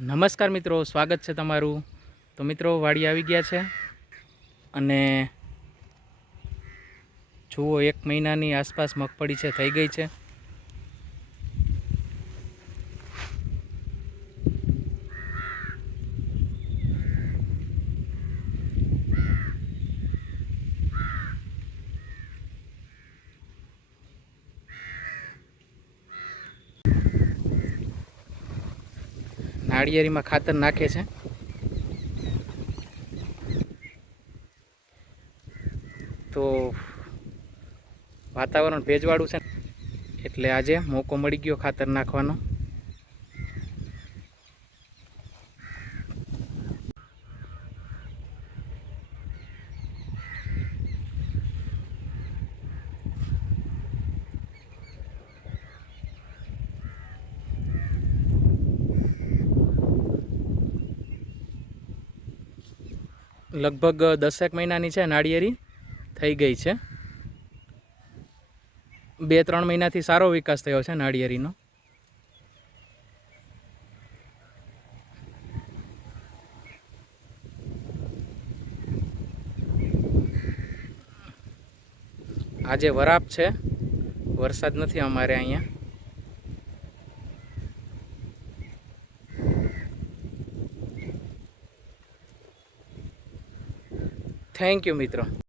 નમસ્કાર મિત્રો, સ્વાગત છે તમારું. તો મિત્રો, વાડી આવી ગયા છે અને જુઓ, એક મહિનાની આસપાસ મગફળી છે, થઈ ગઈ છે. નાળિયેરીમાં ખાતર નાખે છે. તો વાતાવરણ ભેજવાળું છે. એટલે આજે મોકો મળી ગયો ખાતર નાખવાનો. લગભગ દસેક મહિનાની છે, નાળિયેરી થઈ ગઈ છે. બે, ત્રણ મહિનાથી સારો વિકાસ થયો છે નાળિયેરીનો. આજે વરાપ છે. વરસાદ નથી અમારે અહીંયા. થેન્ક યુ મિત્રો.